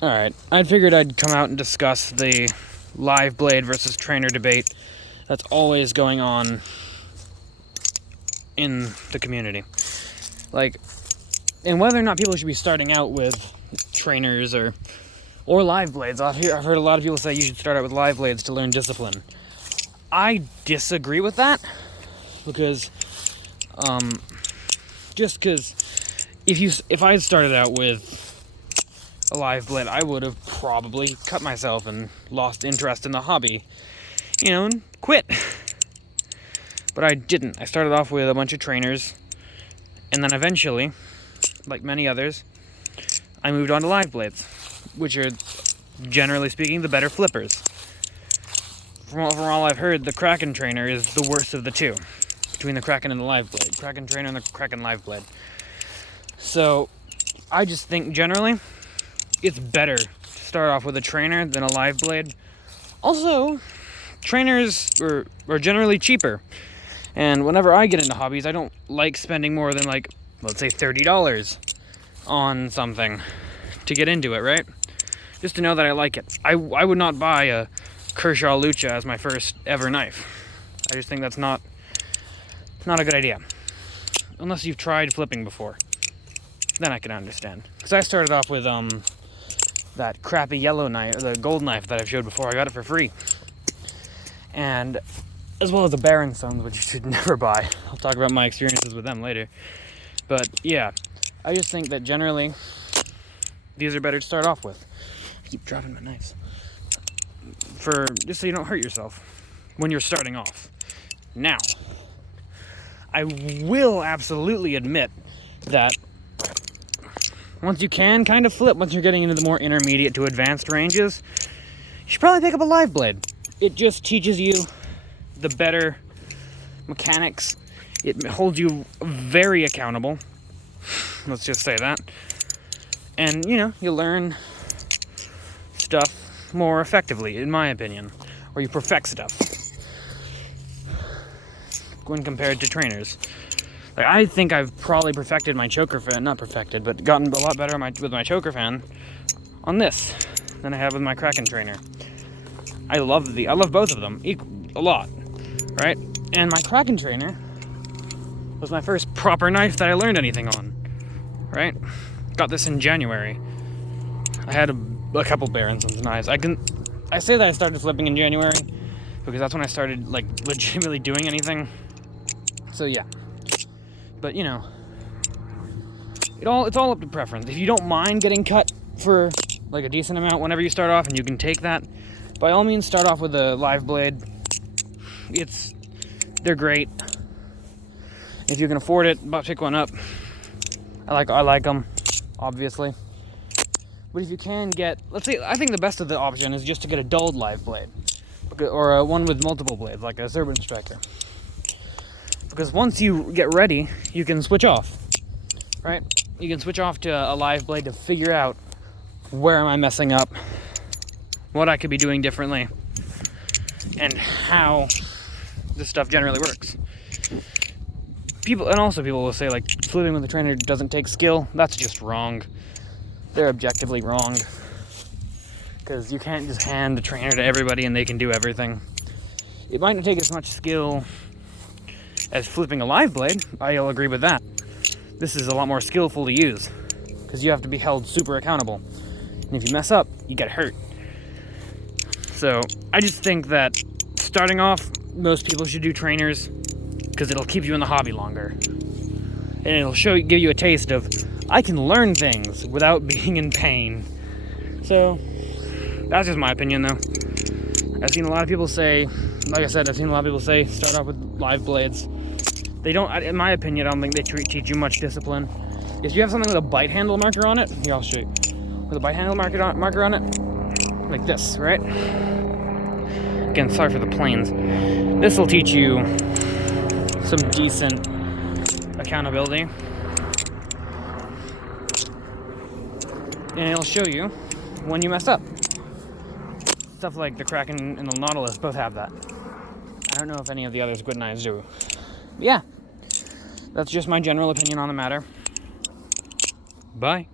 Alright, I figured I'd come out and discuss the live blade versus trainer debate that's always going on in the community. And whether or not people should be starting out with trainers or live blades. I've heard a lot of people say you should start out with live blades to learn discipline. I disagree with that, because if I had started out with a live blade, I would have probably cut myself and lost interest in the hobby, and quit. But I didn't. I started off with a bunch of trainers, and then eventually, like many others, I moved on to live blades, which are, generally speaking, the better flippers. From all I've heard, the Kraken trainer is the worst of the two, between the Kraken and the live blade. Kraken trainer and the Kraken live blade. So, I just think, generally, it's better to start off with a trainer than a live blade. Also, trainers are generally cheaper. And whenever I get into hobbies, I don't like spending more than, let's say $30 on something to get into it, right? Just to know that I like it. I would not buy a Kershaw Lucha as my first ever knife. I just think that's not a good idea. Unless you've tried flipping before. Then I can understand. Because I started off with that crappy yellow knife, the gold knife that I've showed before. I got it for free. And as well as the Baron Stones, which you should never buy. I'll talk about my experiences with them later. But yeah, I just think that generally these are better to start off with. I keep dropping my knives. Just so you don't hurt yourself when you're starting off. Now, I will absolutely admit that once you can kind of flip, once you're getting into the more intermediate to advanced ranges, you should probably pick up a live blade. It just teaches you the better mechanics. It holds you very accountable. Let's just say that. And, you learn stuff more effectively, in my opinion. Or you perfect stuff when compared to trainers. I think I've probably perfected my choker fan, not perfected, but gotten a lot better with my choker fan on this than I have with my Kraken trainer. I love both of them a lot, right? And my Kraken trainer was my first proper knife that I learned anything on, right? Got this in January. I had a couple Baron Stones knives. I say that I started flipping in January because that's when I started legitimately doing anything. So yeah. But it's all up to preference. If you don't mind getting cut for a decent amount whenever you start off, and you can take that, by all means start off with a live blade. They're great. If you can afford it, pick one up. I like them, obviously. But if you can get, I think the best of the option is just to get a dulled live blade, or one with multiple blades, like a Zerban Striker. Because once you get ready, you can switch off, right? You can switch off to a live blade to figure out where am I messing up, what I could be doing differently, and how this stuff generally works. People will say, flipping with a trainer doesn't take skill. That's just wrong. They're objectively wrong. Because you can't just hand the trainer to everybody and they can do everything. It might not take as much skill as flipping a live blade. I'll agree with that. This is a lot more skillful to use, because you have to be held super accountable. And if you mess up, you get hurt. So, I just think that starting off, most people should do trainers, because it'll keep you in the hobby longer. And it'll give you a taste of, I can learn things without being in pain. So, that's just my opinion, though. I've seen a lot of people say, start off with live blades. They don't, in my opinion, I don't think they teach you much discipline. If you have something with a bite handle marker on it, here, I'll show you. With a bite handle marker on it, like this, right? Again, sorry for the planes. This will teach you some decent accountability. And it'll show you when you mess up. Stuff like the Kraken and the Nautilus both have that. I don't know if any of the other squid knives do. But yeah, that's just my general opinion on the matter. Bye.